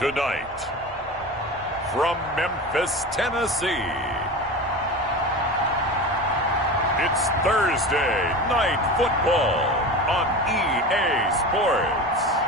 Tonight, from Memphis, Tennessee, it's Thursday Night Football on EA Sports.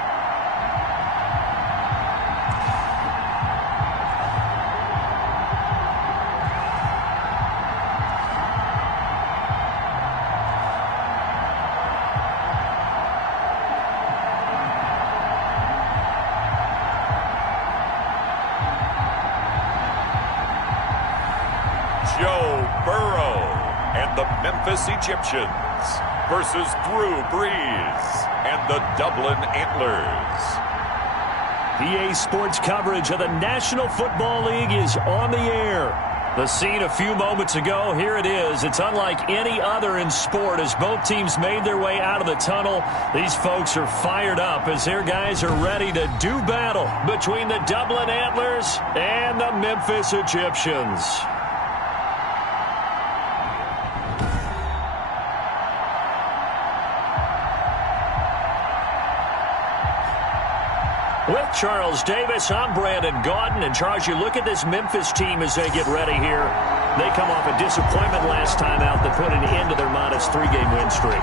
Joe Burrow and the Memphis Egyptians versus Drew Brees and the Dublin Antlers. EA Sports coverage of the National Football League is on the air. The scene a few moments ago, here it is. It's unlike any other in sport as both teams made their way out of the tunnel. These folks are fired up as their guys are ready to do battle between the Dublin Antlers and the Memphis Egyptians. With Charles Davis, I'm Brandon Gaudin. And Charles, you look at this Memphis team as they get ready here. They come off a disappointment last time out that put an end to their -3 game win streak.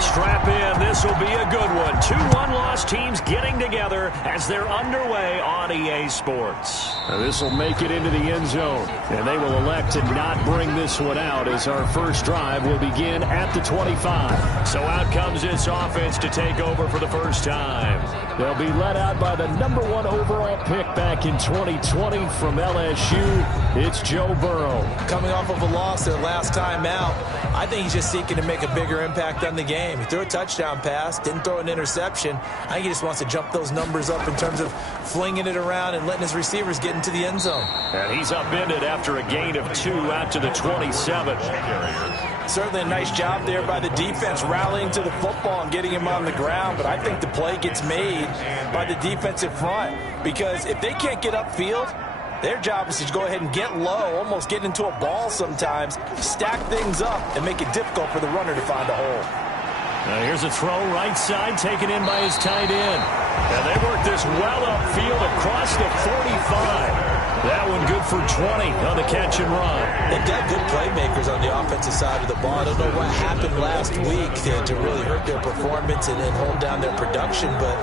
Strap in, this will be a good one. 2 one-loss teams getting together as they're underway on EA Sports. Now this will make it into the end zone, and they will elect to not bring this one out as our first drive will begin at the 25. So out comes this offense to take over for the first time. They'll be led out by the #1 overall pick back in 2020 from LSU. It's Joe Burrow. Coming off of a loss their last time out, I think he's just seeking to make a bigger impact on the game. He threw a touchdown pass, didn't throw an interception. I think he just wants to jump those numbers up in terms of flinging it around and letting his receivers get into the end zone. And he's upended after a gain of 2 out to the 27. Certainly a nice job there by the defense rallying to the football and getting him on the ground, but I think the play gets made by the defensive front because if they can't get upfield, their job is to go ahead and get low, almost get into a ball sometimes, stack things up, and make it difficult for the runner to find a hole. Now here's a throw right side taken in by his tight end. And they work this well upfield across the 45. That one good for 20 on the catch and run. They've got good playmakers on the offensive side of the ball. I don't know what happened last week to really hurt their performance and hold down their production, but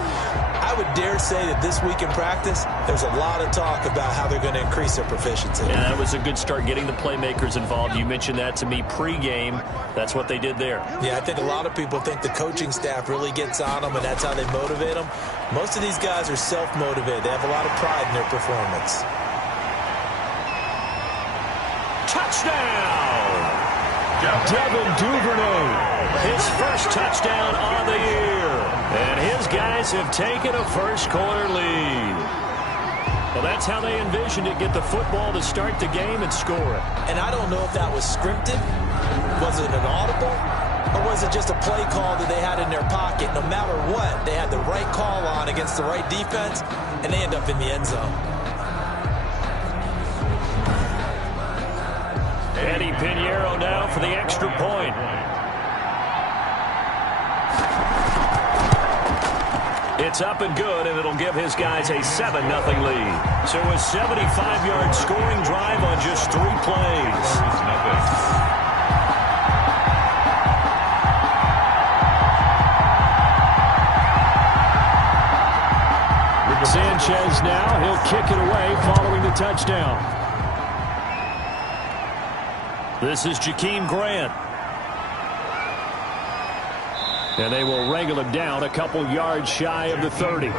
I would dare say that this week in practice, there's a lot of talk about how they're going to increase their proficiency. Yeah, that was a good start getting the playmakers involved. You mentioned that to me pregame. That's what they did there. Yeah, I think a lot of people think the coaching staff really gets on them, and that's how they motivate them. Most of these guys are self-motivated. They have a lot of pride in their performance. Touchdown! Devin Duvernay, his first touchdown on the year. And his guys have taken a first-quarter lead. Well, that's how they envisioned it, get the football to start the game and score it. And I don't know if that was scripted. Was it an audible? Or was it just a play call that they had in their pocket? No matter what, they had the right call on against the right defense, and they end up in the end zone. Eddie Pinheiro now for the extra point. It's up and good, and it'll give his guys a 7-0 lead. So a 75-yard scoring drive on just 3 plays. Sanchez now, he'll kick it away following the touchdown. This is Jakeem Grant. And they will wrangle him down a couple yards shy of the 30.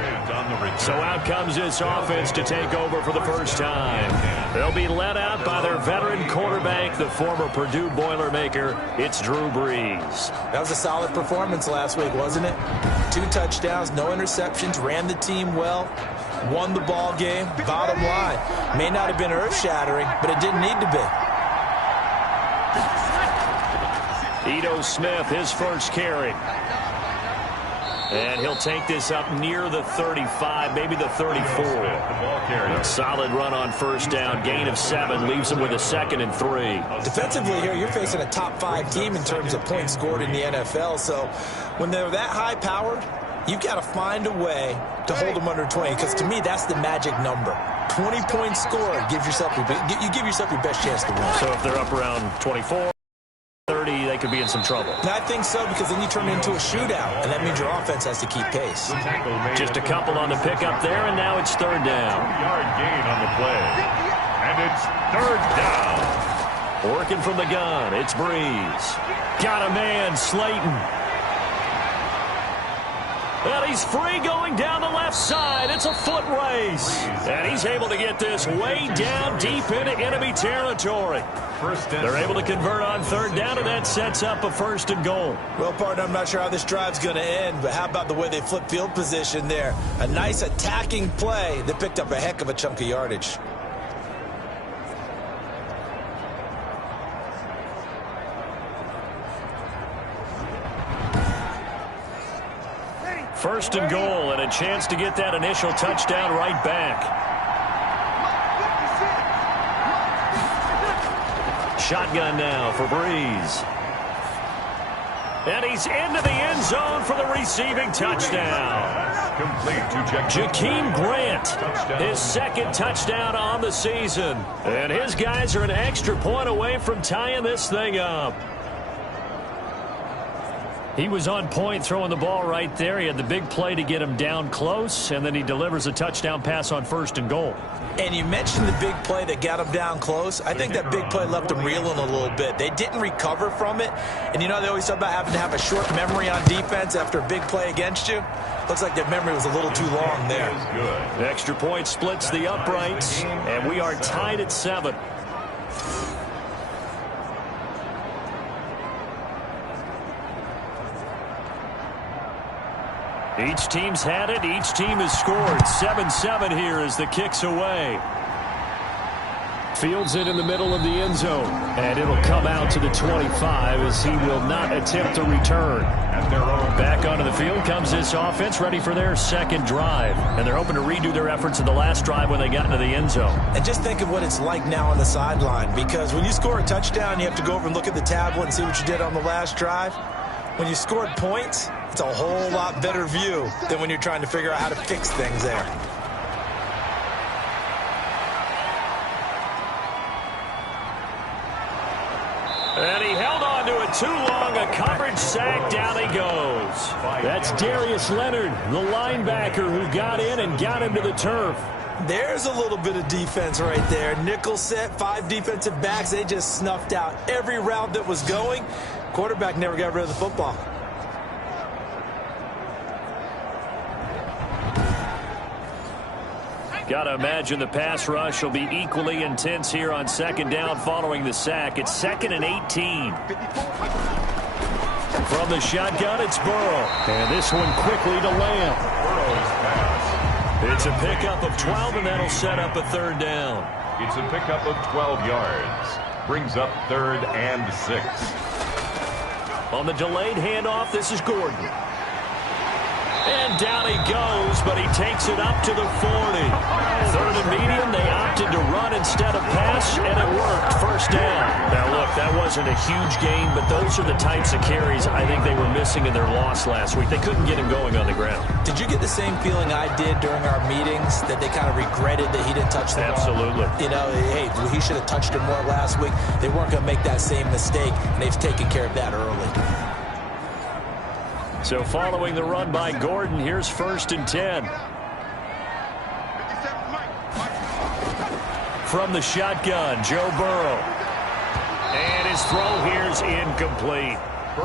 So out comes this offense to take over for the first time. They'll be led out by their veteran quarterback, the former Purdue Boilermaker. It's Drew Brees. That was a solid performance last week, wasn't it? 2 touchdowns, no interceptions, ran the team well, won the ball game. Bottom line, may not have been earth-shattering, but it didn't need to be. Ito Smith, his first carry. And he'll take this up near the 35, maybe the 34. A solid run on first down. Gain of 7 leaves him with a 2nd and 3. Defensively here, you're facing a top 5 team in terms of points scored in the NFL. So when they're that high-powered, you've got to find a way to hold them under 20. Because to me, that's the magic number. 20 points scored gives yourself you give yourself your best chance to win. So if they're up around 24, 30, they could be in some trouble. And I think so, because then you turn it into a shootout, and that means your offense has to keep pace. Just a couple on the pickup there, and now it's 3rd down. 2-yard gain on the play. And it's 3rd down. Working from the gun, it's Breeze. Got a man, Slayton. And he's free going down the left side. It's a foot race. And he's able to get this way down deep into enemy territory. They're able to convert on 3rd down, and that sets up a 1st and goal. Well, partner, I'm not sure how this drive's going to end, but how about the way they flip field position there? A nice attacking play that picked up a heck of a chunk of yardage. First and goal, and a chance to get that initial touchdown right back. Shotgun now for Breeze. And he's into the end zone for the receiving touchdown. Complete to Jakeem Grant, his 2nd touchdown on the season. And his guys are an extra point away from tying this thing up. He was on point throwing the ball right there. He had the big play to get him down close, and then he delivers a touchdown pass on 1st and goal. And you mentioned the big play that got him down close. I think that big play left him reeling a little bit. They didn't recover from it. And, you know, they always talk about having to have a short memory on defense after a big play against you. Looks like their memory was a little too long there. The extra point splits the uprights, and we are tied at 7. Each team's had it. Each team has scored. 7-7 here as the kick's away. Fields it in the middle of the end zone. And it'll come out to the 25 as he will not attempt to return. Back onto the field comes this offense, ready for their 2nd drive. And they're hoping to redo their efforts in the last drive when they got into the end zone. And just think of what it's like now on the sideline. Because when you score a touchdown, you have to go over and look at the tablet and see what you did on the last drive. When you scored points, it's a whole lot better view than when you're trying to figure out how to fix things there. And he held on to it too long. A coverage sack. Down he goes. That's Darius Leonard, the linebacker who got in and got into the turf. There's a little bit of defense right there. Nickel set, 5 defensive backs. They just snuffed out every route that was going. Quarterback never got rid of the football. Got to imagine the pass rush will be equally intense here on 2nd down following the sack. It's 2nd and 18. From the shotgun, it's Burrow. And this one quickly to Lamb. Burrow's pass. It's a pickup of 12, and that'll set up a 3rd down. It's a pickup of 12 yards. Brings up 3rd and 6. On the delayed handoff, this is Gordon. And down he goes, but he takes it up to the 40. 3rd and medium, they opted to run instead of pass, and it worked. 1st down. Now, look, that wasn't a huge gain, but those are the types of carries I think they were missing in their loss last week. They couldn't get him going on the ground. Did you get the same feeling I did during our meetings, that they kind of regretted that he didn't touch the ball? Absolutely. You know, hey, he should have touched it more last week. They weren't going to make that same mistake, and they've taken care of that early. So following the run by Gordon, here's 1st and 10. From the shotgun, Joe Burrow. And his throw here's incomplete.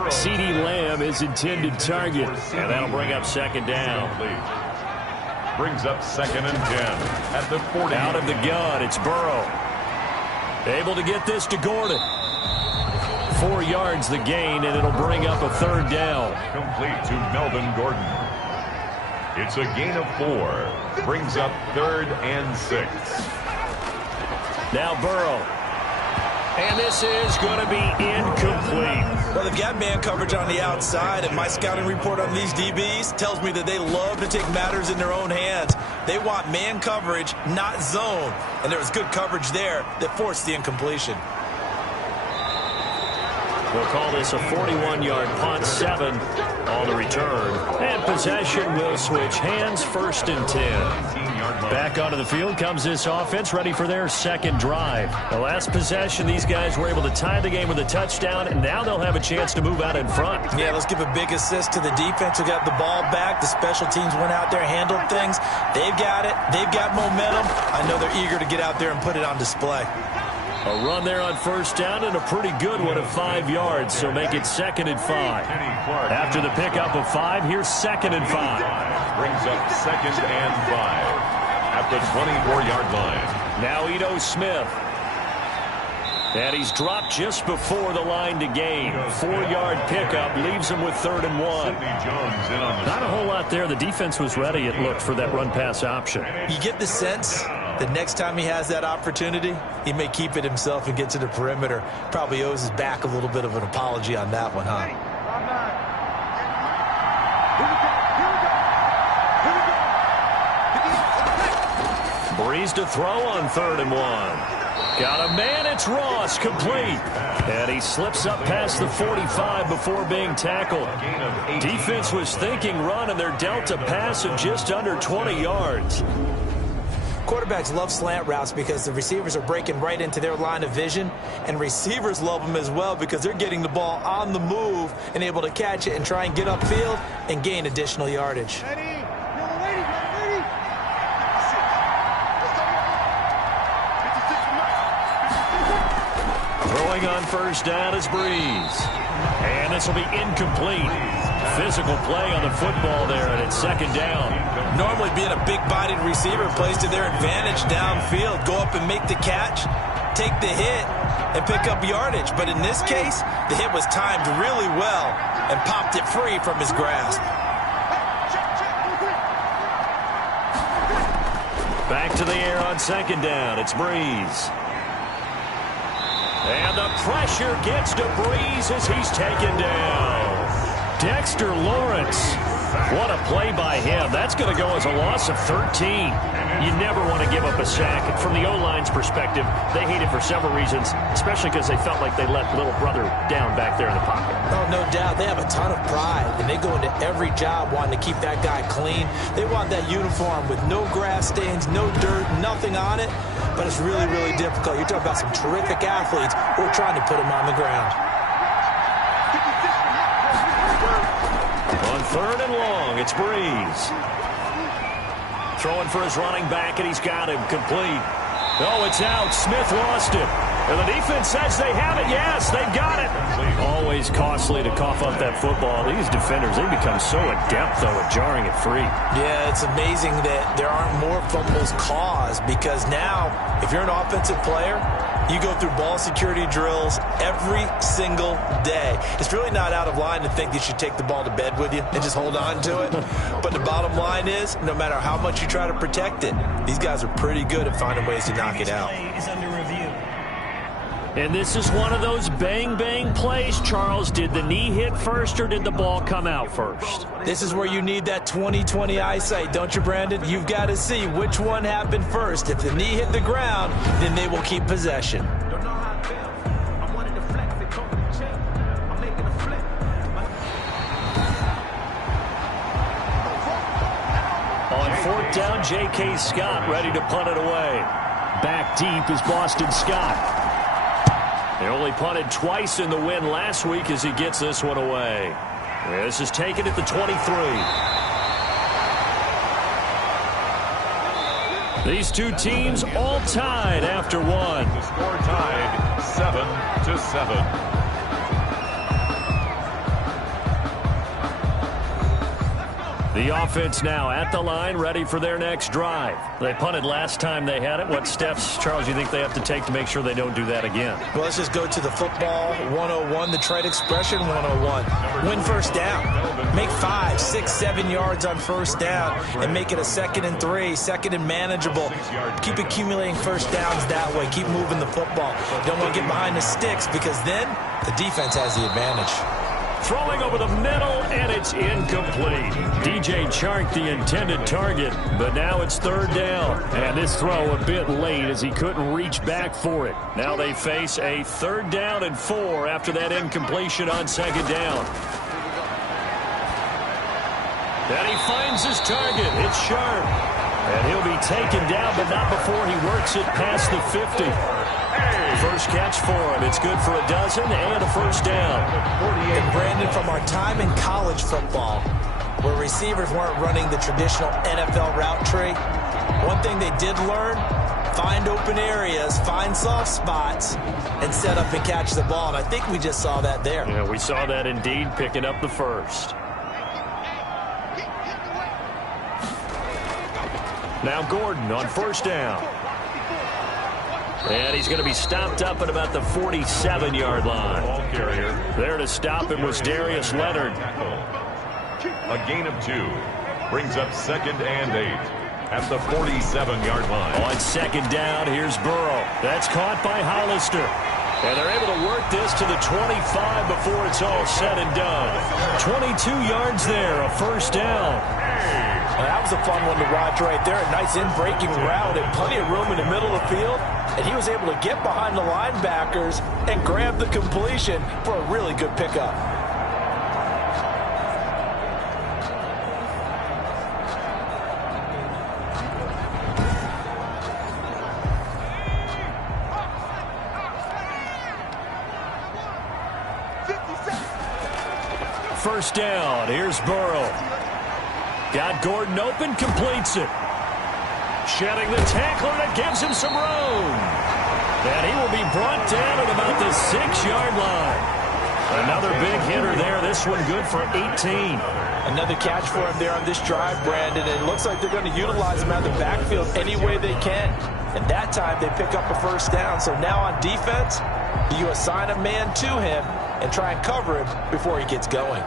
CeeDee Lamb is intended target. And that'll bring up 2nd down. Brings up 2nd and 10 at the 40. Out of the gun, it's Burrow. Able to get this to Gordon. 4 yards the gain, and it'll bring up a 3rd down. Complete to Melvin Gordon. It's a gain of 4. Brings up 3rd and 6. Now Burrow. And this is going to be incomplete. Well, they've got man coverage on the outside, and my scouting report on these DBs tells me that they love to take matters in their own hands. They want man coverage, not zone. And there was good coverage there that forced the incompletion. We'll call this a 41-yard punt, 7 on the return. And possession will switch hands, 1st and 10. Back onto the field comes this offense, ready for their second drive. The last possession, these guys were able to tie the game with a touchdown, and now they'll have a chance to move out in front. Yeah, let's give a big assist to the defense who got the ball back. The special teams went out there, handled things. They've got it. They've got momentum. I know they're eager to get out there and put it on display. A run there on 1st down, and a pretty good one of 5 yards, so make it 2nd and 5. After the pickup of 5, here's 2nd and 5. Brings up 2nd and 5 at the 24-yard line. Now Ito Smith. And he's dropped just before the line to gain. 4-yard pickup leaves him with 3rd and 1. Not a whole lot there. The defense was ready, it looked, for that run-pass option. You get the sense that next time he has that opportunity, he may keep it himself and get to the perimeter. Probably owes his back a little bit of an apology on that one, huh? Breeze to throw on 3rd and 1. Got a man, it's Ross, complete. And he slips up past the 45 before being tackled. Defense was thinking run, and they're dealt a pass of just under 20 yards. Quarterbacks love slant routes because the receivers are breaking right into their line of vision, and receivers love them as well because they're getting the ball on the move and able to catch it and try and get upfield and gain additional yardage. Throwing on 1st down is Breeze. And this will be incomplete. Physical play on the football there, and it's 2nd down. Normally being a big-bodied receiver plays to their advantage downfield. Go up and make the catch, take the hit, and pick up yardage. But in this case, the hit was timed really well and popped it free from his grasp. Back to the air on 2nd down. It's Breeze. And the pressure gets to Breeze as he's taken down. Dexter Lawrence. What a play by him. That's going to go as a loss of 13. You never want to give up a sack. And from the O-line's perspective, they hate it for several reasons, especially because they felt like they let little brother down back there in the pocket. Oh, no doubt. They have a ton of pride, and they go into every job wanting to keep that guy clean. They want that uniform with no grass stains, no dirt, nothing on it. But it's really, really difficult. You're talking about some terrific athletes who are trying to put him on the ground. On 3rd and long, it's Breeze. Throwing for his running back, and he's got him complete. Oh, it's out. Smith lost it. And the defense says they have it. Yes, they've got it. Always costly to cough up that football. These defenders, they become so adept, though, at jarring it free. Yeah, it's amazing that there aren't more fumbles caused because now, if you're an offensive player, you go through ball security drills every single day. It's really not out of line to think you should take the ball to bed with you and just hold on to it. But the bottom line is, no matter how much you try to protect it, these guys are pretty good at finding ways to knock it out. And this is one of those bang-bang plays, Charles. Did the knee hit first or did the ball come out first? This is where you need that 20/20 eyesight, don't you, Brandon? You've got to see which one happened first. If the knee hit the ground, then they will keep possession. On 4th down, J.K. Scott ready to punt it away. Back deep is Boston Scott. They only punted twice in the win last week as he gets this one away. This is taken at the 23. These two teams all tied after one. The score tied 7-7. The offense now at the line, ready for their next drive. They punted last time they had it. What steps, Charles, do you think they have to take to make sure they don't do that again? Well, let's just go to the football 101, the trade expression 101. Win first down. Make 5, 6, 7 yards on first down and make it a 2nd and 3, 2nd and manageable. Keep accumulating first downs that way. Keep moving the football. Don't want to get behind the sticks because then the defense has the advantage. Throwing over the middle, and it's incomplete. DJ Chark, the intended target, but now it's 3rd down. And this throw a bit late as he couldn't reach back for it. Now they face a 3rd down and 4 after that incompletion on 2nd down. And he finds his target. It's Sharp. And he'll be taken down, but not before he works it past the 50. First catch for him. It's good for a dozen and a first down. And Brandon, from our time in college football, where receivers weren't running the traditional NFL route tree, one thing they did learn, find open areas, find soft spots, and set up and catch the ball. And I think we just saw that there. Yeah, we saw that indeed, picking up the first. Now Gordon on first down. And he's going to be stopped up at about the 47-yard line. Ball carrier. There to stop him was Darius Leonard. A gain of 2. Brings up 2nd and 8 at the 47-yard line. On 2nd down, here's Burrow. That's caught by Hollister. And they're able to work this to the 25 before it's all said and done. 22 yards there, a first down. Well, that was a fun one to watch right there. A nice in-breaking route and plenty of room in the middle of the field. And he was able to get behind the linebackers and grab the completion for a really good pickup. First down, here's Burrow. Got Gordon open, completes it. Shedding the tackler that gives him some room. And he will be brought down at about the 6-yard line. Another big hitter there. This one good for 18. Another catch for him there on this drive, Brandon. And it looks like they're going to utilize him out of the backfield any way they can. And that time they pick up a first down. So now on defense, you assign a man to him and try and cover him before he gets going.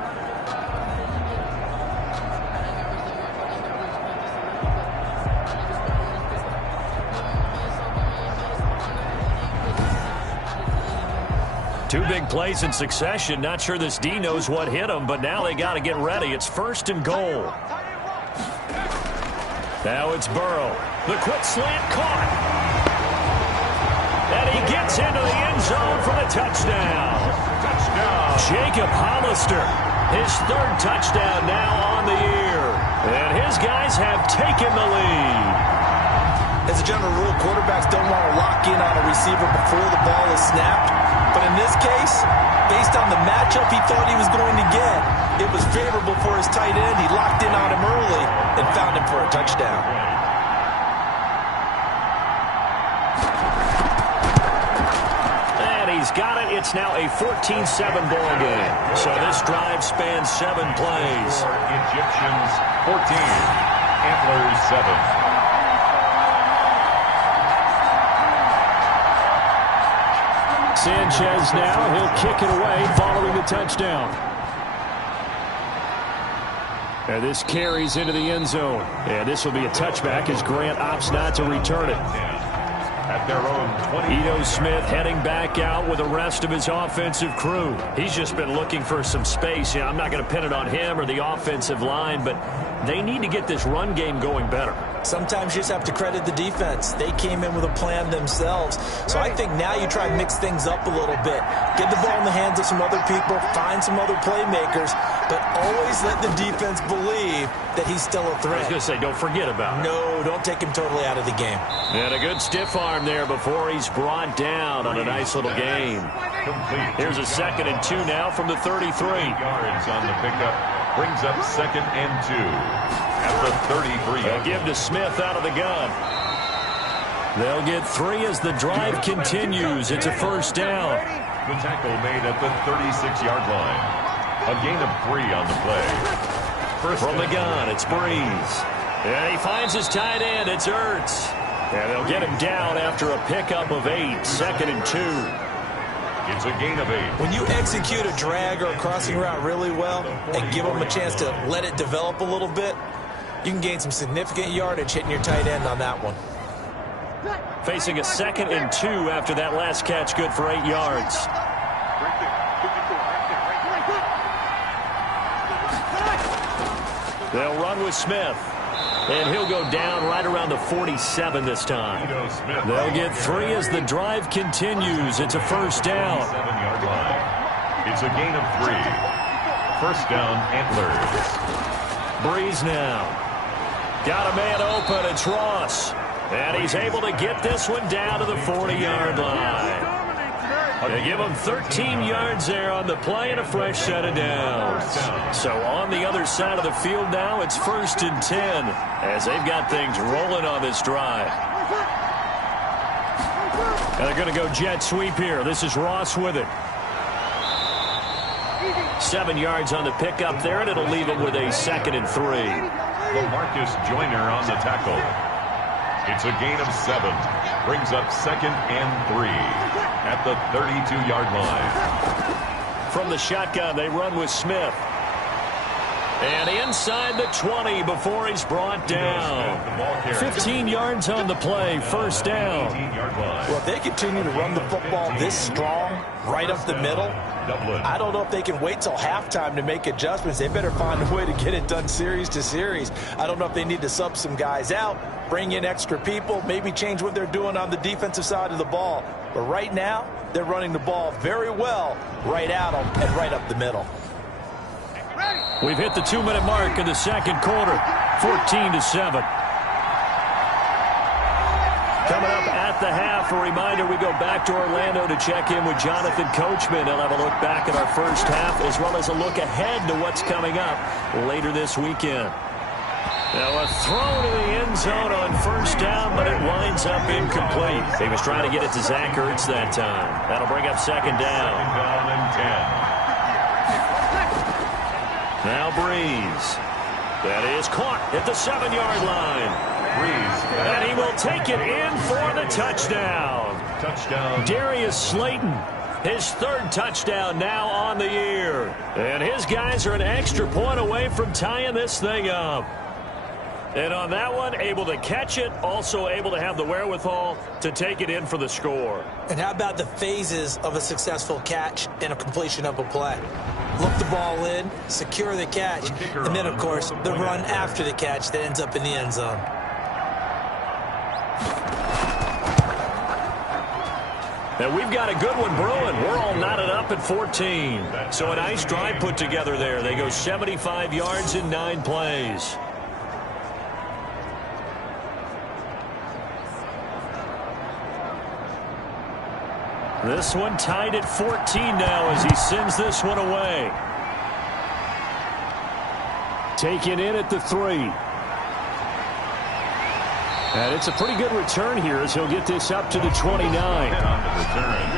Two big plays in succession. Not sure this D knows what hit him, but now they got to get ready. It's 1st and goal. Now it's Burrow. The quick slant caught. And he gets into the end zone for the touchdown. Jacob Hollister, his 3rd touchdown now on the year. And his guys have taken the lead. As a general rule, quarterbacks don't want to lock in on a receiver before the ball is snapped. But in this case, based on the matchup he thought he was going to get, it was favorable for his tight end. He locked in on him early and found him for a touchdown. And he's got it. It's now a 14-7 ball game. So this drive spans 7 plays. Egyptians 14, Antlers 7. Sanchez now, he'll kick it away following the touchdown. And this carries into the end zone. And this will be a touchback as Grant opts not to return it. At their own 20. Ito Smith heading back out with the rest of his offensive crew. He's just been looking for some space. I'm not going to pin it on him or the offensive line, but they need to get this run game going better. Sometimes you just have to credit the defense. They came in with a plan themselves. So I think now you try to mix things up a little bit. Get the ball in the hands of some other people, find some other playmakers, but always let the defense believe that he's still a threat. I was going to say, don't forget about it. No, don't take him totally out of the game. And a good stiff arm there before he's brought down on a nice little game. Here's a 2nd and 2 now from the 33. Yards on the pickup. Brings up 2nd and 2 at the 33. They'll give to Smith out of the gun. They'll get 3 as the drive continues. It's a first down. The tackle made at the 36-yard line. A gain of 3 on the play. From the gun, it's Breeze. And he finds his tight end. It's Ertz. And they'll get him down after a pickup of 8, 2nd and 2. It's a gain of 8. When you execute a drag or a crossing route really well and give them a chance to let it develop a little bit, you can gain some significant yardage hitting your tight end on that one. Facing a 2nd and 2 after that last catch, good for 8 yards. They'll run with Smith. And he'll go down right around the 47 this time. They'll get 3 as the drive continues. It's a first down. 7-yard line. It's a gain of 3. First down, Antlers. Breeze now. Got a man open. It's Ross. And he's able to get this one down to the 40-yard line. They give him 13 yards there on the play and a fresh set of downs. So on the other side of the field now, it's 1st and 10 as they've got things rolling on this drive. And they're going to go jet sweep here. This is Ross with it. 7 yards on the pickup there, and it'll leave him with a 2nd and 3. Marcus Joyner on the tackle. It's a gain of 7. Brings up 2nd and 3 at the 32-yard line. From the shotgun, they run with Smith. And inside the 20 before he's brought down. 15 yards on the play, first down. Well, if they continue to run the football this strong, right up the middle, I don't know if they can wait till halftime to make adjustments. They better find a way to get it done series to series. I don't know if they need to sub some guys out, bring in extra people, maybe change what they're doing on the defensive side of the ball. But right now, they're running the ball very well right out and right up the middle. We've hit the 2-minute mark in the second quarter, 14-7. Coming up at the half, a reminder, we go back to Orlando to check in with Jonathan Coachman. He'll have a look back at our first half as well as a look ahead to what's coming up later this weekend. Now a throw to the end zone on first down, but it winds up incomplete. He was trying to get it to Zach Ertz that time. That'll bring up second down. Second down and 10. Now Breeze. That is caught at the 7-yard line. Breeze. And he will take it in for the touchdown. Touchdown. Darius Slayton, his 3rd touchdown now on the year. And his guys are an extra point away from tying this thing up. And on that one, able to catch it, also able to have the wherewithal to take it in for the score. And how about the phases of a successful catch and a completion of a play? Look the ball in, secure the catch, and then, of course, the run after the catch that ends up in the end zone. And we've got a good one brewing. We're all knotted up at 14. So a nice drive put together there. They go 75 yards in 9 plays. This one tied at 14 now as he sends this one away. Taken in at the 3. And it's a pretty good return here as he'll get this up to the 29. On the return.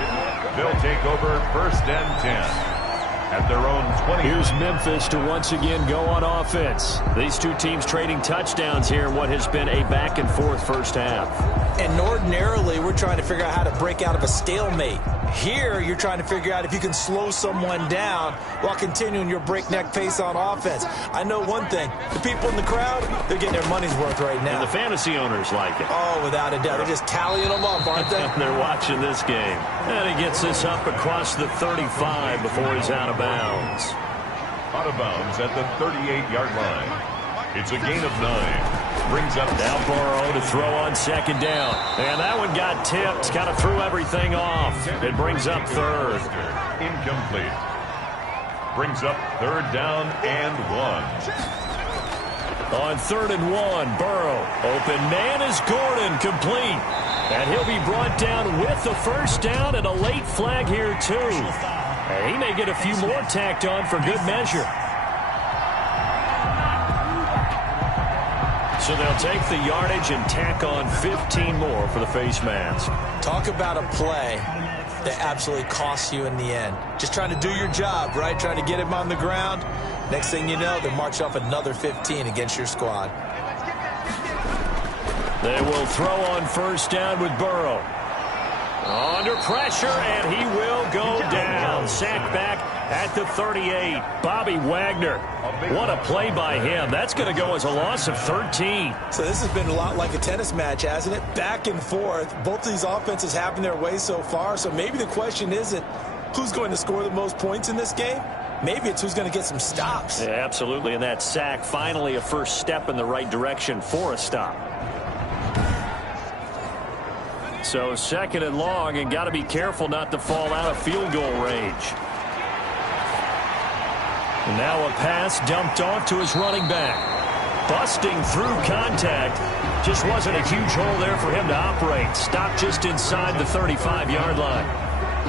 They'll take over 1st and 10. At their own 20. Here's Memphis to once again go on offense. These two teams trading touchdowns here in what has been a back-and-forth first half. And ordinarily, we're trying to figure out how to break out of a stalemate. Here, you're trying to figure out if you can slow someone down while continuing your breakneck pace on offense. I know one thing. The people in the crowd, they're getting their money's worth right now. And the fantasy owners like it. Oh, without a doubt. They're just tallying them up, aren't they? They're watching this game. And he gets this up across the 35 before he's out of bounds. Out of bounds at the 38-yard line. It's a gain of 9. Brings up now Burrow to throw on second down. And that one got tipped. Kind of threw everything off. It brings up 3rd. Incomplete. Brings up 3rd down and 1. On 3rd and 1, Burrow. Open man is Gordon, complete. And he'll be brought down with the first down and a late flag here too. And he may get a few more tacked on for good measure. So they'll take the yardage and tack on 15 more for the face mask. Talk about a play that absolutely costs you in the end. Just trying to do your job, right? Trying to get him on the ground. Next thing you know, they'll march off another 15 against your squad. They will throw on first down with Burrow. Under pressure, and he will go down. Sacked back at the 38. Bobby Wagner. What a play by him. That's going to go as a loss of 13. So this has been a lot like a tennis match, hasn't it? Back and forth. Both of these offenses having their way so far. So maybe the question isn't who's going to score the most points in this game. Maybe it's who's going to get some stops. Yeah, absolutely. And that sack, finally a first step in the right direction for a stop. So second and long, and got to be careful not to fall out of field goal range. And now a pass dumped off to his running back. Busting through contact. Just wasn't a huge hole there for him to operate. Stopped just inside the 35-yard line.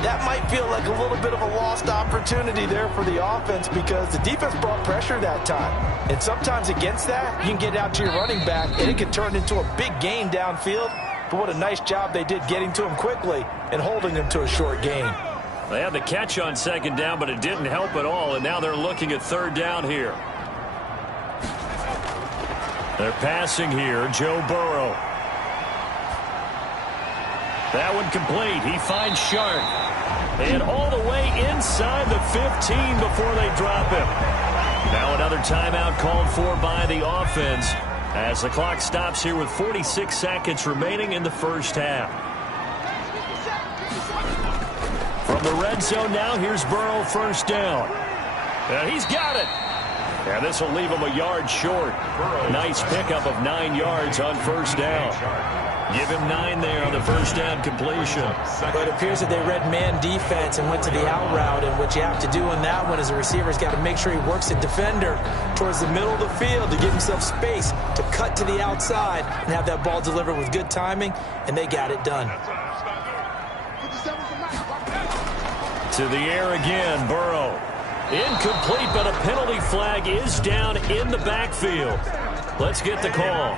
That might feel like a little bit of a lost opportunity there for the offense because the defense brought pressure that time. And sometimes against that, you can get out to your running back, and it can turn into a big gain downfield. But what a nice job they did getting to him quickly and holding him to a short gain. They had the catch on second down, but it didn't help at all, and now they're looking at third down here. They're passing here, Joe Burrow. That one complete. He finds Sharp. And all the way inside the 15 before they drop him. Now another timeout called for by the offense as the clock stops here with 46 seconds remaining in the first half. From the red zone now, here's Burrow first down. And he's got it. And this will leave him a yard short. Nice pickup of 9 yards on first down. Give him 9 there on the first down completion. But it appears that they read man defense and went to the out route. And what you have to do in that one is the receiver's got to make sure he works the defender towards the middle of the field to give himself space to cut to the outside and have that ball delivered with good timing. And they got it done. To the air again, Burrow. Incomplete, but a penalty flag is down in the backfield. Let's get the call.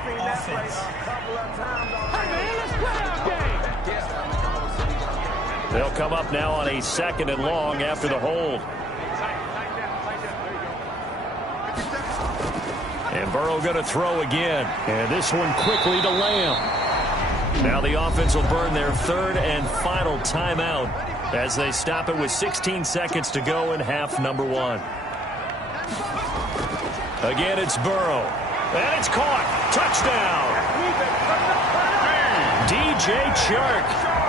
They'll come up now on a second and long after the hold. And Burrow going to throw again. And this one quickly to Lamb. Now the offense will burn their third and final timeout as they stop it with 16 seconds to go in half number 1. Again, it's Burrow. And it's caught. Touchdown. DJ Chark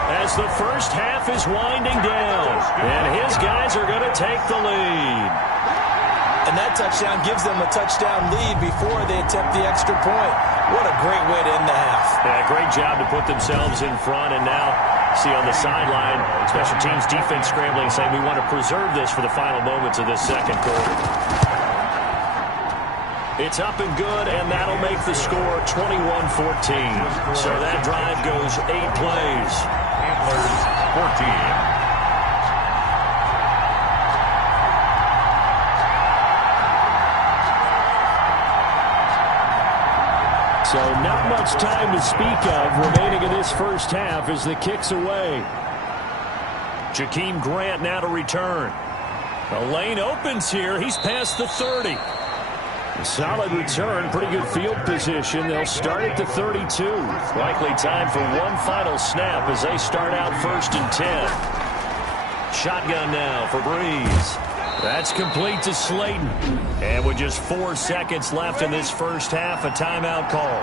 as the first half is winding down. And his guys are going to take the lead. And that touchdown gives them a touchdown lead before they attempt the extra point. What a great way to end the half. Yeah, great job to put themselves in front. And now, see on the sideline, special teams defense scrambling, saying we want to preserve this for the final moments of this second quarter. It's up and good, and that'll make the score 21-14. So that drive goes 8 plays. Antlers 14. So not much time to speak of remaining in this first half as the kick's away. Jakeem Grant now to return. The lane opens here. He's past the 30. Solid return, pretty good field position. They'll start at the 32. Likely time for one final snap as they start out 1st and 10. Shotgun now for Breeze. That's complete to Slayton. And with just 4 seconds left in this first half, a timeout call.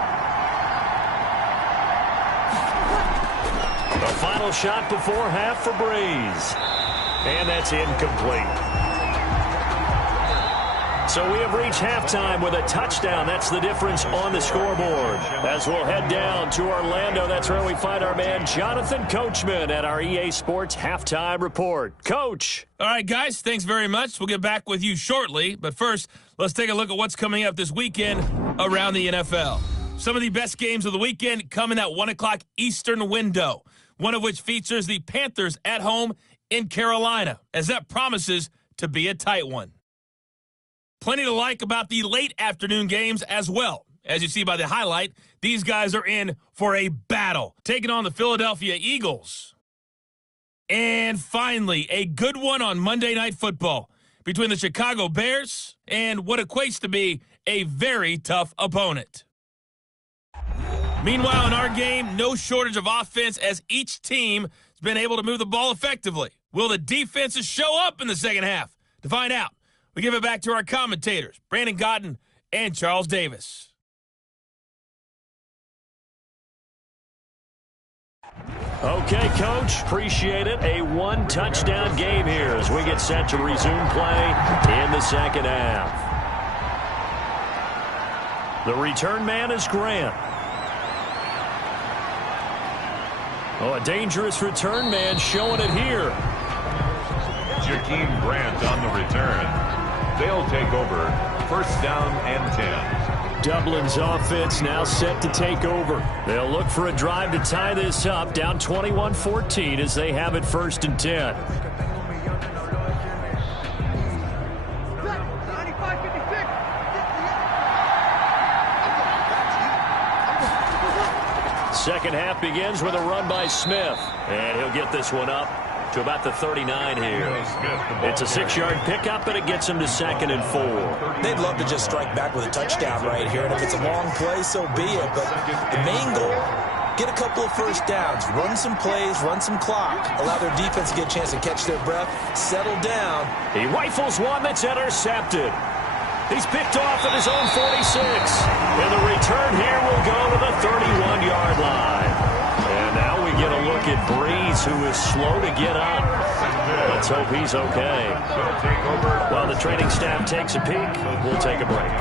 The final shot before half for Breeze. And that's incomplete. So we have reached halftime with a touchdown. That's the difference on the scoreboard. As we'll head down to Orlando, that's where we find our man Jonathan Coachman at our EA Sports Halftime Report. Coach. All right, guys, thanks very much. We'll get back with you shortly. But first, let's take a look at what's coming up this weekend around the NFL. Some of the best games of the weekend come in that 1 o'clock Eastern window, one of which features the Panthers at home in Carolina, as that promises to be a tight one. Plenty to like about the late afternoon games as well. As you see by the highlight, these guys are in for a battle, taking on the Philadelphia Eagles. And finally, a good one on Monday Night Football. between the Chicago Bears and what equates to be a very tough opponent. Meanwhile, in our game, no shortage of offense as each team has been able to move the ball effectively. Will the defenses show up in the second half? To find out, we give it back to our commentators, Brandon Gotten and Charles Davis. Okay, Coach, appreciate it. A one-touchdown game here as we get set to resume play in the second half. The return man is Grant. Oh, a dangerous return man showing it here. Jakeem Grant on the return. They'll take over. First down and 10. Dublin's offense now set to take over. They'll look for a drive to tie this up, down 21-14 as they have it first and 10. Second half begins with a run by Smith, and he'll get this one up to about the 39 here. It's a 6-yard pickup, and it gets him to 2nd and 4. They'd love to just strike back with a touchdown right here, and if it's a long play, so be it. But the main goal, get a couple of first downs, run some plays, run some clock, allow their defense to get a chance to catch their breath, settle down. He rifles one that's intercepted. He's picked off at his own 46. And the return here will go to the 31-yard line. And now we get a look at Breeze, who is slow to get up. Let's hope he's okay. While the training staff takes a peek, we'll take a break.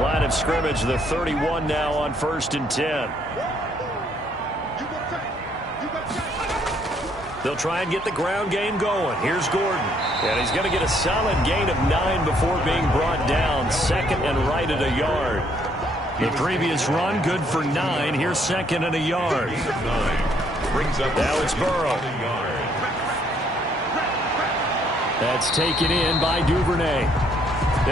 Line of scrimmage, the 31 now on 1st and 10. They'll try and get the ground game going. Here's Gordon. And he's going to get a solid gain of 9 before being brought down. 2nd and right at a yard. The previous run, good for 9. Here's 2nd and a yard. Now it's Burrow. That's taken in by Duvernay.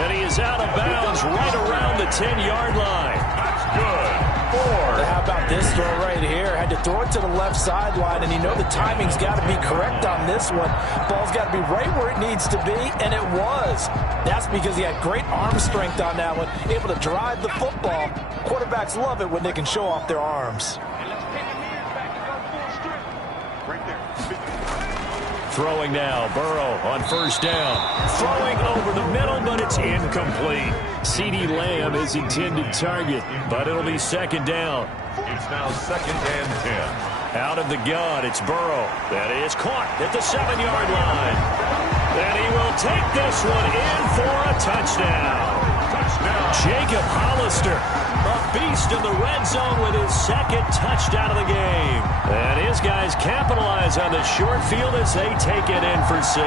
And he is out of bounds right around the 10-yard line. That's good. 4. How about this throw right here? Had to throw it to the left sideline, and you know the timing's got to be correct on this one. Ball's got to be right where it needs to be, and it was. That's because he had great arm strength on that one, able to drive the football. Quarterbacks love it when they can show off their arms. Throwing now, Burrow on 1st down. Throwing over the middle, but it's incomplete. CeeDee Lamb is intended target, but it'll be 2nd down. It's now 2nd and 10. Out of the gun, it's Burrow. That is caught at the 7-yard line. And he will take this one in for a touchdown. Jacob Hollister, a beast in the red zone with his 2nd touchdown of the game. And his guys capitalize on the short field as they take it in for 6.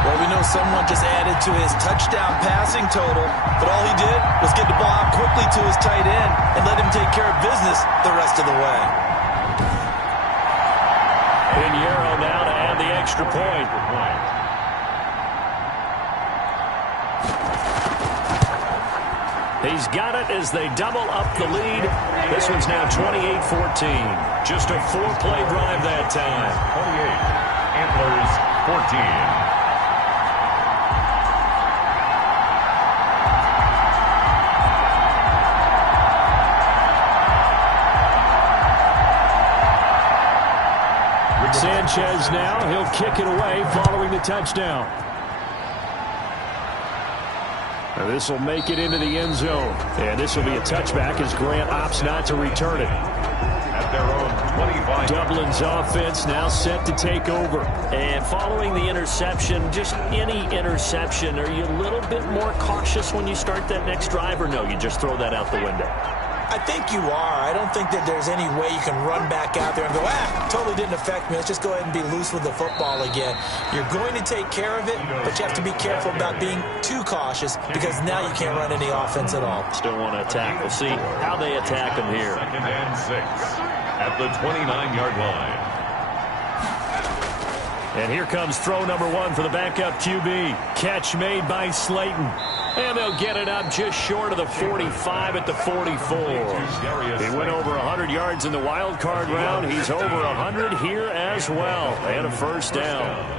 Well, we know someone just added to his touchdown passing total, but all he did was get the ball out quickly to his tight end and let him take care of business the rest of the way. Pinheiro now to add the extra point. He's got it as they double up the lead. This one's now 28-14. Just a 4-play drive that time. 28. Antlers 14. Sanchez now, he'll kick it away following the touchdown. This will make it into the end zone. And this will be a touchback as Grant opts not to return it. At their own 25. Dublin's offense now set to take over. And following the interception, just any interception, are you a little bit more cautious when you start that next drive, or no, you just throw that out the window? I think you are. I don't think that there's any way you can run back out there and go, totally didn't affect me. Let's just go ahead and be loose with the football again. You're going to take care of it, but you have to be careful about being too cautious because now you can't run any offense at all. Still want to attack. We'll see how they attack him here. 2nd and 6 at the 29-yard line. And here comes throw number 1 for the backup QB. Catch made by Slayton. And they'll get it up just short of the 45 at the 44. He went over 100 yards in the wild card round. He's over 100 here as well. And a first down.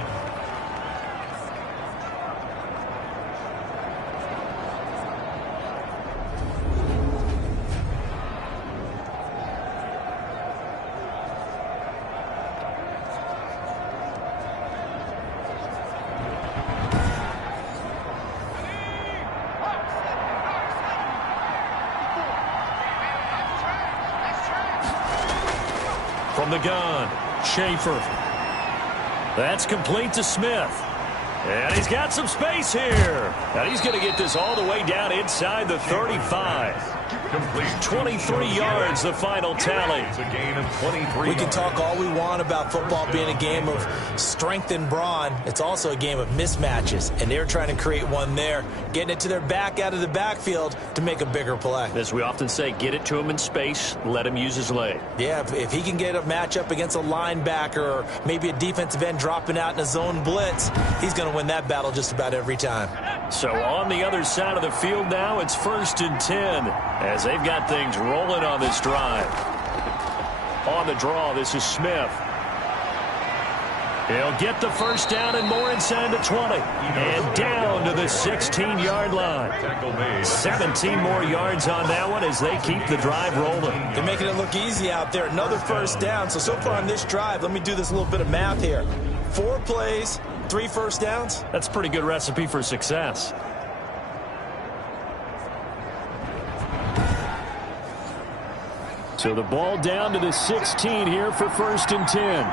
From the gun, Schaefer. That's complete to Smith. And he's got some space here. And he's going to get this all the way down inside the 35. Complete. 23 yards, the final tally. It's a gain of 23. We can talk all we want about football being a game of strength and brawn. It's also a game of mismatches, and they're trying to create one there, getting it to their back out of the backfield to make a bigger play. As we often say, get it to him in space, let him use his leg. Yeah, if he can get a matchup against a linebacker or maybe a defensive end dropping out in a zone blitz, he's going to win that battle just about every time. So on the other side of the field now, it's 1st and 10 as they've got things rolling on this drive. On the draw, this is Smith. He'll get the first down and more inside the 20. And down to the 16-yard line. 17 more yards on that one as they keep the drive rolling. They're making it look easy out there. Another first down. So far on this drive, let me do this little bit of math here. 4 plays, 3 first downs. That's a pretty good recipe for success. So the ball down to the 16 here for 1st and 10.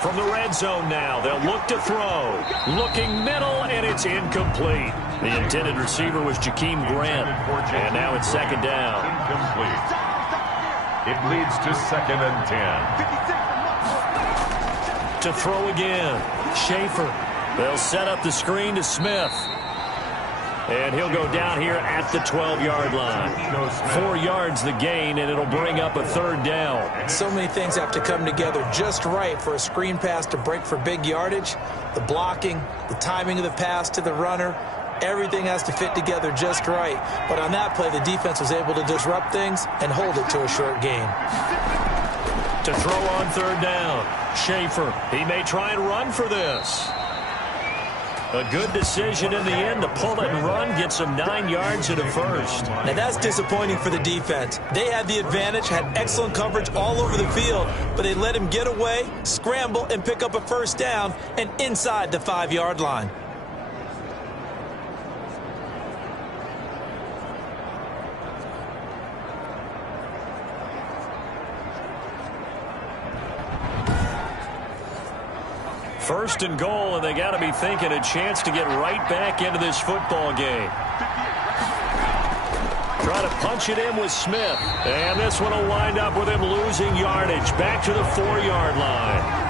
From the red zone now, they'll look to throw. Looking middle, and it's incomplete. The intended receiver was Jakeem Grant. And now it's 2nd down. Incomplete. It leads to 2nd and 10. To throw again. Schaefer. They'll set up the screen to Smith. And he'll go down here at the 12-yard line. 4 yards the gain, and it'll bring up a 3rd down. So many things have to come together just right for a screen pass to break for big yardage. The blocking, the timing of the pass to the runner, everything has to fit together just right. But on that play, the defense was able to disrupt things and hold it to a short gain. To throw on 3rd down, Schaefer. He may try and run for this. A good decision in the end to pull it and run, get some 9 yards and a first. Now that's disappointing for the defense. They had the advantage, had excellent coverage all over the field, but they let him get away, scramble, and pick up a first down and inside the 5-yard line. First and goal, and they got to be thinking a chance to get right back into this football game. Try to punch it in with Smith. And this one will wind up with him losing yardage. Back to the 4-yard line.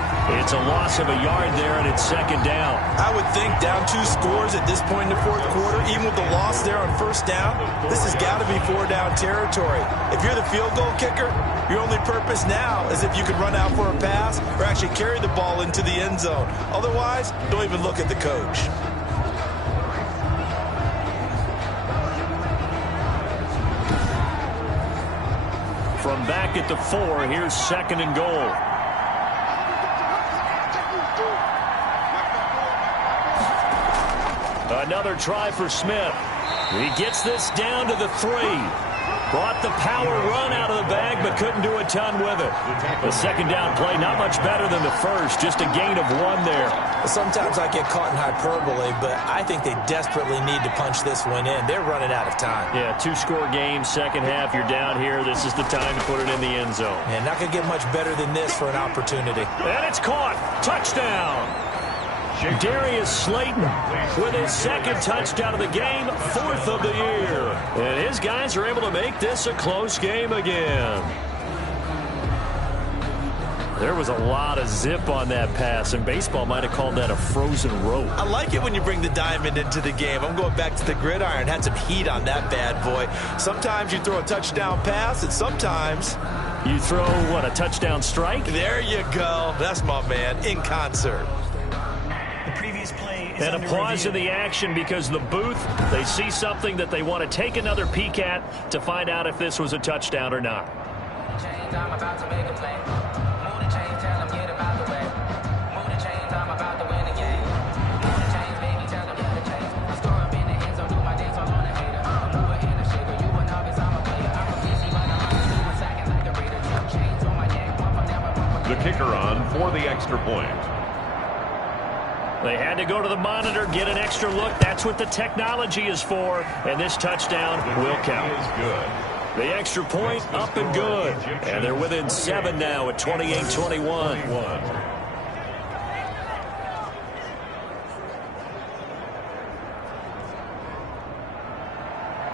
It's a loss of a yard there, and it's 2nd down. I would think down 2 scores at this point in the 4th quarter, even with the loss there on 1st down, this has got to be 4-down territory. If you're the field goal kicker, your only purpose now is if you can run out for a pass or actually carry the ball into the end zone. Otherwise, don't even look at the coach. From back at the 4, here's 2nd and goal. Another try for Smith. He gets this down to the 3. Brought the power run out of the bag, but couldn't do a ton with it. The 2nd down play, not much better than the first. Just a gain of 1 there. Sometimes I get caught in hyperbole, but I think they desperately need to punch this one in. They're running out of time. Yeah, 2-score game, second half. You're down here. This is the time to put it in the end zone. And not going to get much better than this for an opportunity. And it's caught. Touchdown. Darius Slayton with his 2nd touchdown of the game, 4th of the year. And his guys are able to make this a close game again. There was a lot of zip on that pass, and baseball might have called that a frozen rope. I like it when you bring the diamond into the game. I'm going back to the gridiron. Had some heat on that bad boy. Sometimes you throw a touchdown pass, and sometimes You throw, what, a touchdown strike? There you go. That's my man, in concert. The previous play is And a pause in the action because the booth, they see something that they want to take another peek at to find out if this was a touchdown or not. I'm about to make a play. Move the chains, tell them get about the way. Move the chains, I'm about to win the game. Move the chains, baby, tell them get the chains. I score up in the end zone, do my dance all on a hater. A mover and a shaker, you a novice, I'm a player. I'm a busy, but I'm doing sacking like a raider. Two chains on my neck, one for never, one for The kicker on for the extra point. They had to go to the monitor, get an extra look. That's what the technology is for, and this touchdown will count. Is good. The extra point up and good. And they're within 7 now at 28-21.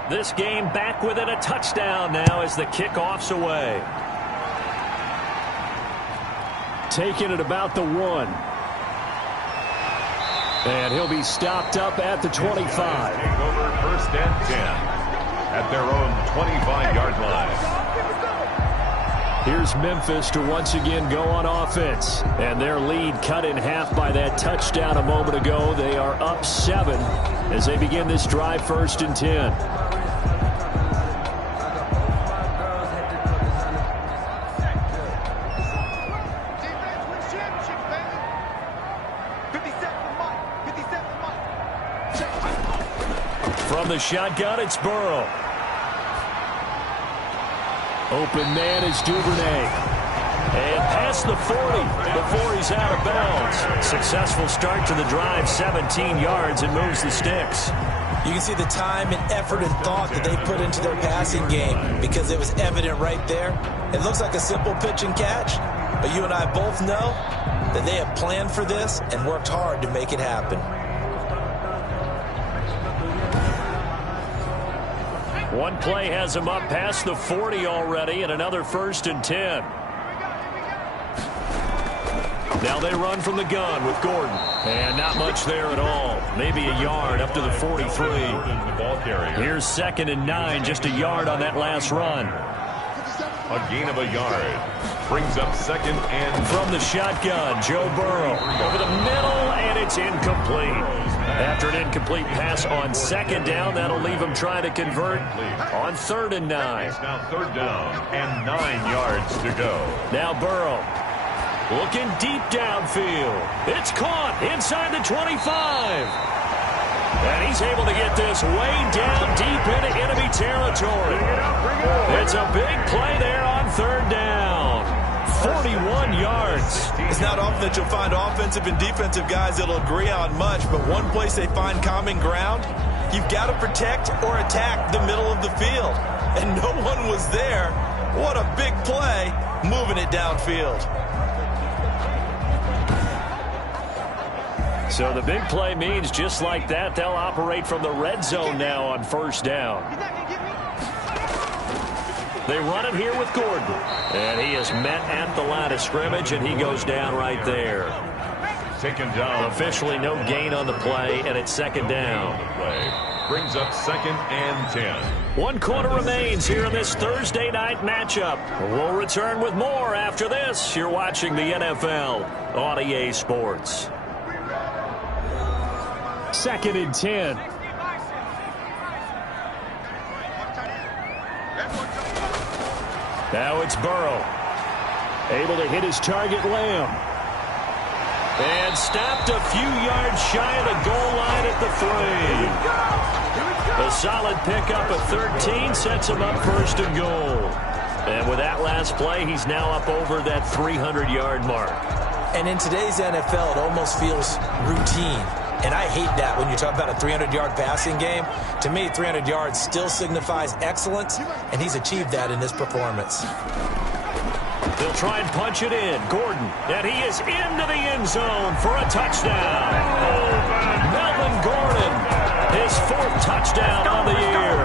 This game back within a touchdown now as the kickoff's away. Taking it about the 1. And he'll be stopped up at the 25. Take over first and 10. At their own 25-yard line. Here's Memphis to once again go on offense. And their lead cut in half by that touchdown a moment ago. They are up 7 as they begin this drive first and 10. From the shotgun, it's Burrow. Open man is Duvernay. And past the 40 before he's out of bounds. Successful start to the drive, 17 yards, and moves the sticks. You can see the time and effort and thought that they put into their passing game because it was evident right there. It looks like a simple pitch and catch, but you and I both know that they have planned for this and worked hard to make it happen. One play has him up past the 40 already, and another first and 10. Now they run from the gun with Gordon. And not much there at all. Maybe a yard up to the 43. Here's 2nd and 9, just a yard on that last run. A gain of a yard. Brings up 2nd and... From the shotgun, Joe Burrow. Over the middle, and it's incomplete. After an incomplete pass on 2nd down, that'll leave him trying to convert on 3rd and 9. It's now 3rd down and 9 yards to go. Now Burrow looking deep downfield. It's caught inside the 25. And he's able to get this way down deep into enemy territory. It's a big play there on 3rd down. 41 yards. It's not often that you'll find offensive and defensive guys that'll agree on much, but one place they find common ground, you've got to protect or attack the middle of the field. And no one was there. What a big play, moving it downfield. So the big play means just like that, they'll operate from the red zone now on 1st down. They run it here with Gordon. And he is met at the line of scrimmage, and he goes down right there. Taken down. Officially no gain on the play, and it's 2nd down. Brings up 2nd and 10. 1 quarter remains here in this Thursday night matchup. We'll return with more after this. You're watching the NFL on EA Sports. 2nd and 10. Now it's Burrow. Able to hit his target, Lamb. And stopped a few yards shy of the goal line at the 3. A solid pickup at 13 sets him up 1st and goal. And with that last play, he's now up over that 300-yard mark. And in today's NFL, it almost feels routine. And I hate that when you talk about a 300-yard passing game. To me, 300 yards still signifies excellence, and he's achieved that in this performance. They'll try and punch it in. Gordon, and he is into the end zone for a touchdown. Melvin Gordon, his 4th touchdown on the year.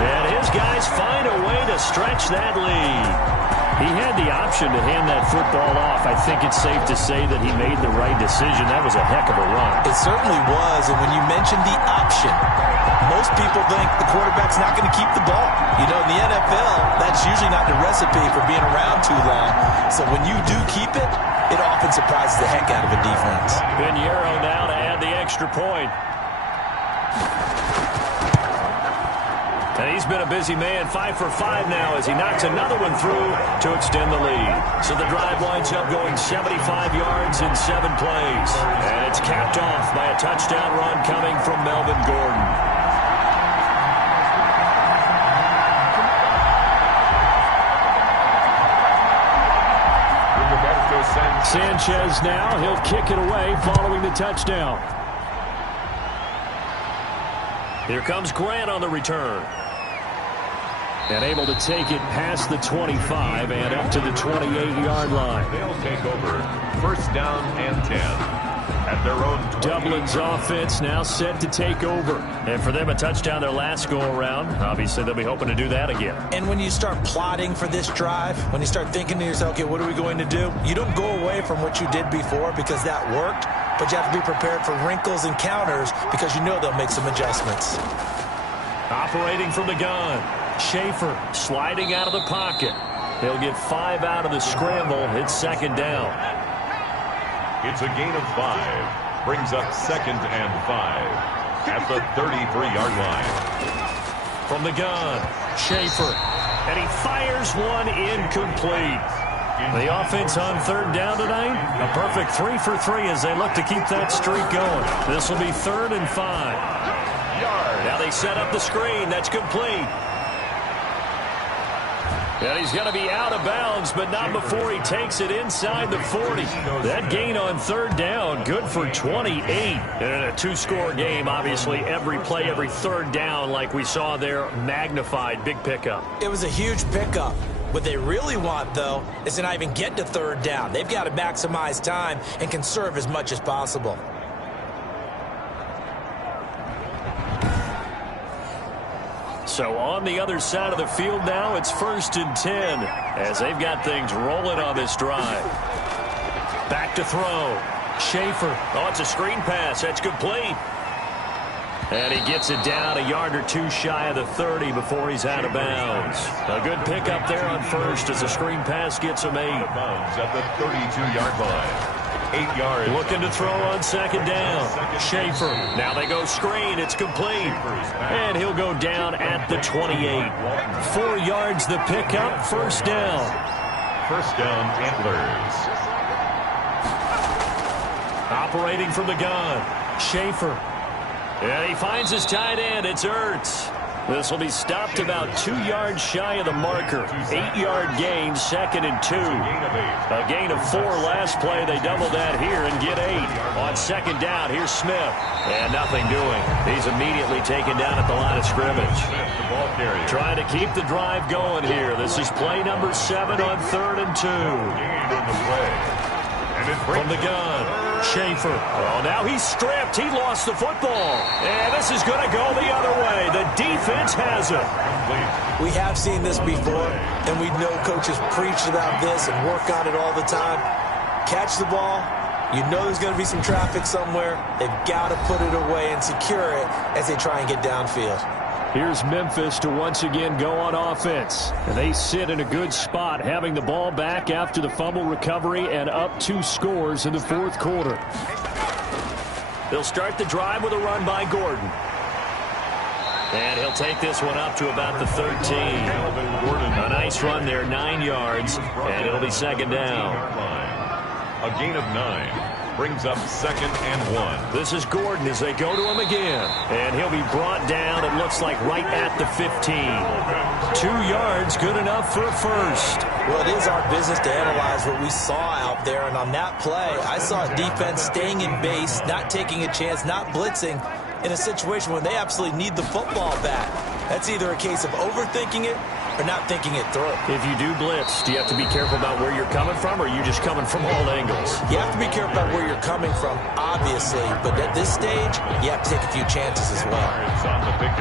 And his guys find a way to stretch that lead. He had the option to hand that football off. I think it's safe to say that he made the right decision. That was a heck of a run. It certainly was, and when you mention the option, most people think the quarterback's not going to keep the ball. You know, in the NFL, that's usually not the recipe for being around too long. So when you do keep it, it often surprises the heck out of a defense. Pinheiro now to add the extra point. And he's been a busy man, 5 for 5 now as he knocks another one through to extend the lead. So the drive winds up going 75 yards in 7 plays. And it's capped off by a touchdown run coming from Melvin Gordon. Sanchez now, he'll kick it away following the touchdown. Here comes Grant on the return. And able to take it past the 25 and up to the 28-yard line. They'll take over. First down and 10 at their own 20. Dublin's offense now set to take over. And for them, a touchdown their last go-around. Obviously, they'll be hoping to do that again. And when you start plotting for this drive, when you start thinking to yourself, okay, what are we going to do? You don't go away from what you did before because that worked, but you have to be prepared for wrinkles and counters because you know they'll make some adjustments. Operating from the gun. Schaefer sliding out of the pocket. He'll get 5 out of the scramble. It's second down. It's a gain of 5. Brings up second and 5 at the 33-yard line. From the gun, Schaefer. And he fires one incomplete. The offense on third down tonight, a perfect 3 for 3 as they look to keep that streak going. This will be 3rd and 5. Now they set up the screen. That's complete. And he's going to be out of bounds, but not before he takes it inside the 40. That gain on third down, good for 28. And in a 2-score game, obviously, every play, every third down, like we saw there, magnified. Big pickup. It was a huge pickup. What they really want, though, is to not even get to third down. They've got to maximize time and conserve as much as possible. So on the other side of the field now, it's 1st and 10 as they've got things rolling on this drive. Back to throw. Schaefer. Oh, it's a screen pass. That's complete. And he gets it down a yard or 2 shy of the 30 before he's out of bounds. A good pickup there on first as the screen pass gets him 8. At the 32-yard line. 8 yards. Looking to throw on second down. Schaefer. Now they go screen. It's complete. And he'll go down at the 28. 4 yards the pickup. First down. First down, Antlers. Operating from the gun. Schaefer. And he finds his tight end. It's Ertz. This will be stopped about 2 yards shy of the marker. 8-yard gain, 2nd and 2. A gain of 4 last play. They double that here and get 8. On second down, here's Smith. And nothing doing. He's immediately taken down at the line of scrimmage. Trying to keep the drive going here. This is play number 7 on 3rd and 2. From the gun, Schaefer. Oh, now he's stripped. He lost the football. And this is going to go the other way. The defense has it. We have seen this before, and we know coaches preach about this and work on it all the time. Catch the ball. You know there's going to be some traffic somewhere. They've got to put it away and secure it as they try and get downfield. Here's Memphis to once again go on offense. And they sit in a good spot, having the ball back after the fumble recovery and up 2 scores in the 4th quarter. They'll start the drive with a run by Gordon. And he'll take this one up to about the 13. A nice run there, 9 yards, and it'll be second down. A gain of 9. Brings up second and 1. This is Gordon as they go to him again. And he'll be brought down, it looks like, right at the 15. 2 yards, good enough for a first. Well, it is our business to analyze what we saw out there. And on that play, I saw a defense staying in base, not taking a chance, not blitzing in a situation when they absolutely need the football back. That's either a case of overthinking it or not thinking it through. If you do blitz, do you have to be careful about where you're coming from, or are you just coming from all angles? You have to be careful about where you're coming from, obviously, but at this stage, you have to take a few chances as well.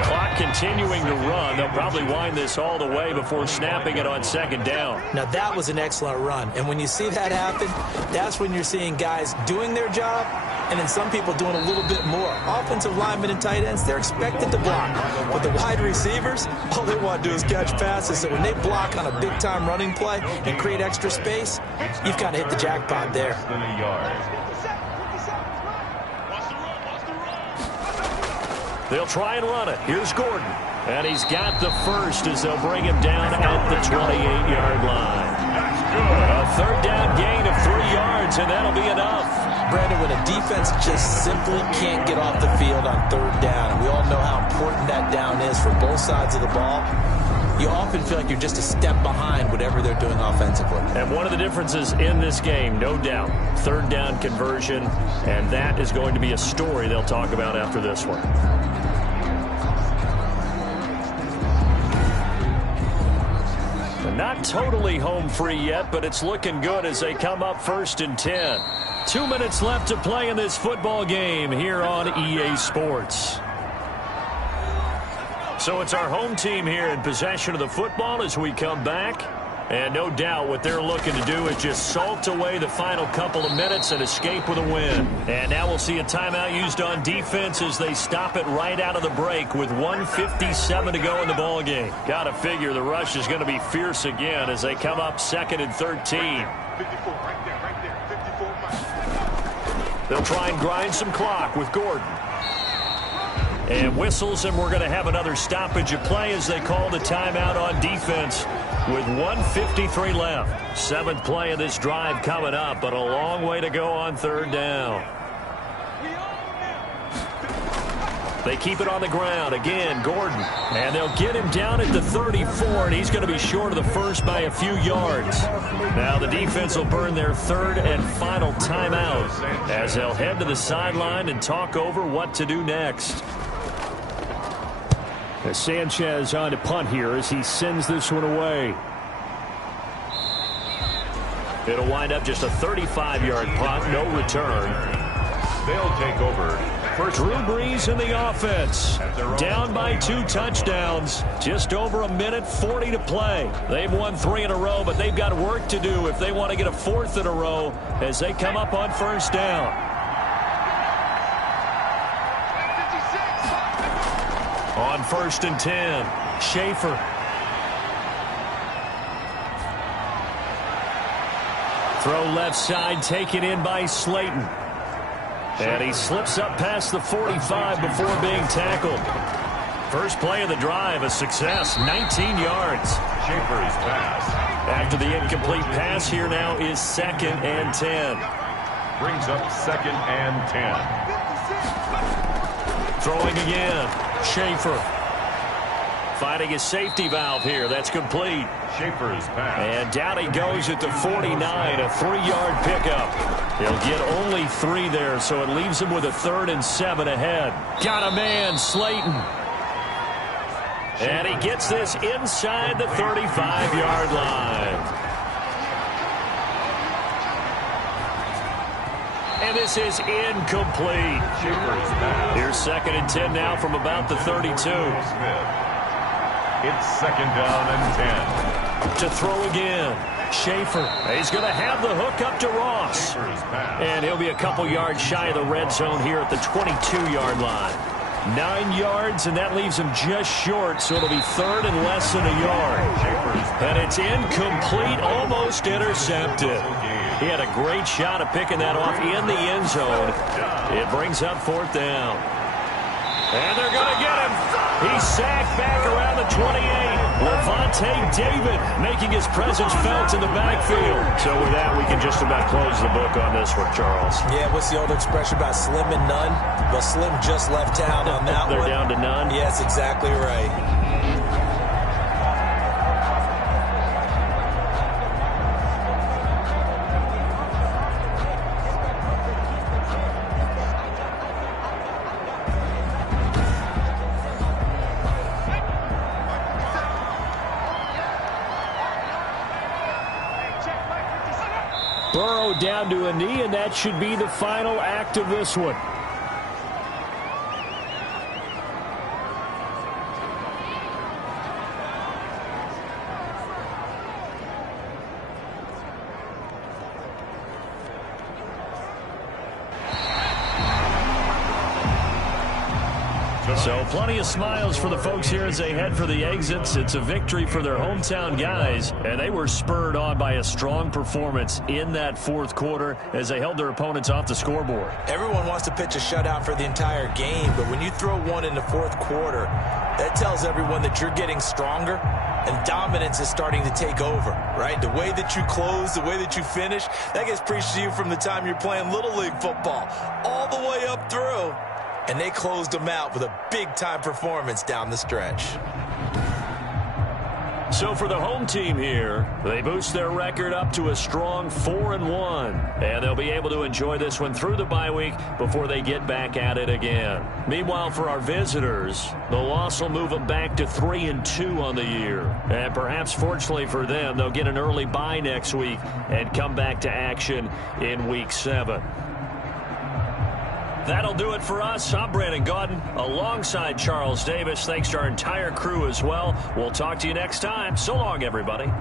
Clock continuing to run. They'll probably wind this all the way before snapping it on second down. Now, that was an excellent run, and when you see that happen, that's when you're seeing guys doing their job and then some people doing a little bit more. Offensive linemen and tight ends, they're expected to block. But the wide receivers, all they want to do is catch passes. So when they block on a big-time running play and create extra space, you've got to hit the jackpot there. They'll try and run it. Here's Gordon. And he's got the first as they'll bring him down at the 28-yard line. A third down gain of 3 yards, and that'll be enough. Brandon, when a defense just simply can't get off the field on third down, and we all know how important that down is for both sides of the ball, you often feel like you're just a step behind whatever they're doing offensively. And one of the differences in this game, no doubt, third down conversion, and that is going to be a story they'll talk about after this one. Not totally home free yet, but it's looking good as they come up 1st and 10. 2 minutes left to play in this football game here on EA Sports. So it's our home team here in possession of the football as we come back. And no doubt what they're looking to do is just salt away the final couple of minutes and escape with a win. And now we'll see a timeout used on defense as they stop it right out of the break with 1:57 to go in the ball game. Got to figure the rush is going to be fierce again as they come up 2nd and 13. They'll try and grind some clock with Gordon. And whistles, and we're going to have another stoppage of play as they call the timeout on defense with 1:53 left. 7th play of this drive coming up, but a long way to go on third down. They keep it on the ground. Again, Gordon. And they'll get him down at the 34, and he's going to be short of the first by a few yards. Now the defense will burn their 3rd and final timeout as they'll head to the sideline and talk over what to do next. As Sanchez on to punt here as he sends this one away. It'll wind up just a 35-yard punt, no return. They'll take over. Drew Brees in the offense. Down by 2 touchdowns. Just over 1:40 to play. They've won 3 in a row, but they've got work to do if they want to get a 4th in a row as they come up on first down. On 1st and 10, Schaefer. Throw left side, taken in by Slayton. And he slips up past the 45 before being tackled. First play of the drive, a success, 19 yards. Schaefer's pass. After the incomplete pass, here now is 2nd and 10. Brings up 2nd and 10. Throwing again, Schaefer. Finding his safety valve here, that's complete. Schaefer's pass. And down he goes at the 49, a 3-yard pickup. He'll get only 3 there, so it leaves him with a 3rd and 7 ahead. Got a man, Slayton. And he gets this inside the 35-yard line. And this is incomplete. Here's 2nd and 10 now from about the 32. It's 2nd down and 10. To throw again. Schaefer. He's going to have the hook up to Ross. And he'll be a couple yards shy of the red zone here at the 22-yard line. 9 yards, and that leaves him just short, so it'll be 3rd and less than a yard. And it's incomplete, almost intercepted. He had a great shot at picking that off in the end zone. It brings up 4th down. And they're going to get him. He's sacked back around the 28. Levante David making his presence felt in the backfield. So with that, we can just about close the book on this one, Charles. Yeah, what's the old expression about slim and none? Well, Slim just left town on that They're one. down to none? Yes, exactly right. Burrow down to a knee, and that should be the final act of this one. So plenty of smiles for the folks here as they head for the exits. It's a victory for their hometown guys, and they were spurred on by a strong performance in that fourth quarter as they held their opponents off the scoreboard. Everyone wants to pitch a shutout for the entire game, but when you throw one in the fourth quarter, that tells everyone that you're getting stronger and dominance is starting to take over, right? The way that you close, the way that you finish, that gets preached to you from the time you're playing Little League football all the way up through. And they closed them out with a big-time performance down the stretch. So for the home team here, they boost their record up to a strong 4-1. And they'll be able to enjoy this one through the bye week before they get back at it again. Meanwhile, for our visitors, the loss will move them back to 3-2 on the year. And perhaps fortunately for them, they'll get an early bye next week and come back to action in Week 7. That'll do it for us. I'm Brandon Gaudin alongside Charles Davis. Thanks to our entire crew as well. We'll talk to you next time. So long, everybody.